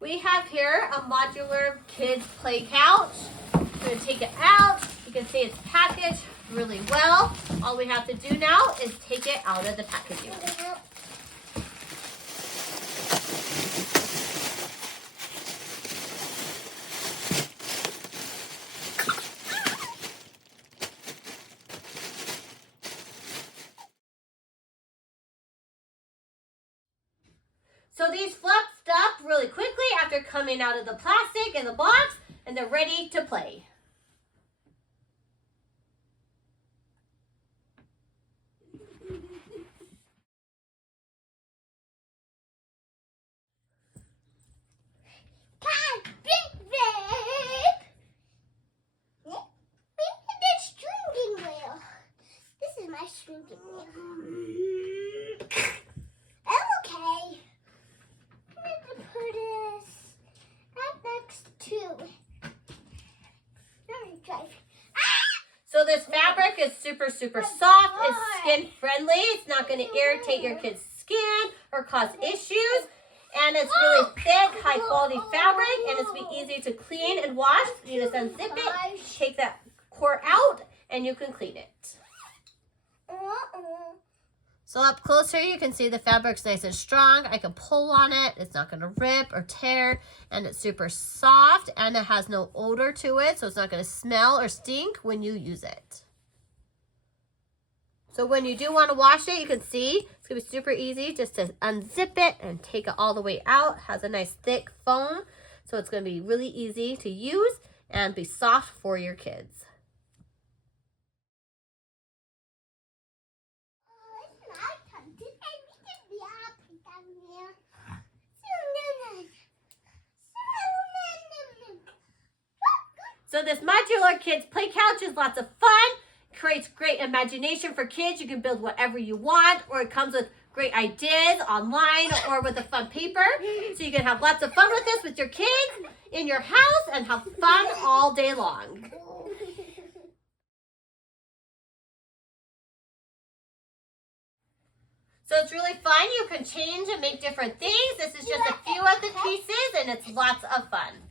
We have here a modular kids play couch. We're going to take it out. You can see it's packaged really well. All we have to do now is take it out of the packaging. So these fluffed up really quickly after coming out of the plastic in the box, and they're ready to play. This is my shrinking wheel. Okay. I'm going to put this right next to. Let me drive. So this fabric is super soft. It's skin friendly. It's not going to irritate your kid's skin or cause issues. And it's really thick, high quality fabric, and it's be easy to clean and wash. You just unzip it, take that core out, and you can clean it. So up closer, you can see the fabric's nice and strong. I can pull on it. It's not going to rip or tear, and it's super soft, and it has no odor to it, so it's not going to smell or stink when you use it. So when you do want to wash it, you can see it's going to be super easy just to unzip it and take it all the way out. It has a nice thick foam, so it's going to be really easy to use and be soft for your kids. So this modular kids play couch is lots of fun. Creates great imagination for kids. You can build whatever you want, or it comes with great ideas online or with a fun paper. So you can have lots of fun with this with your kids in your house and have fun all day long. So it's really fun. You can change and make different things. This is just a few of the pieces, and it's lots of fun.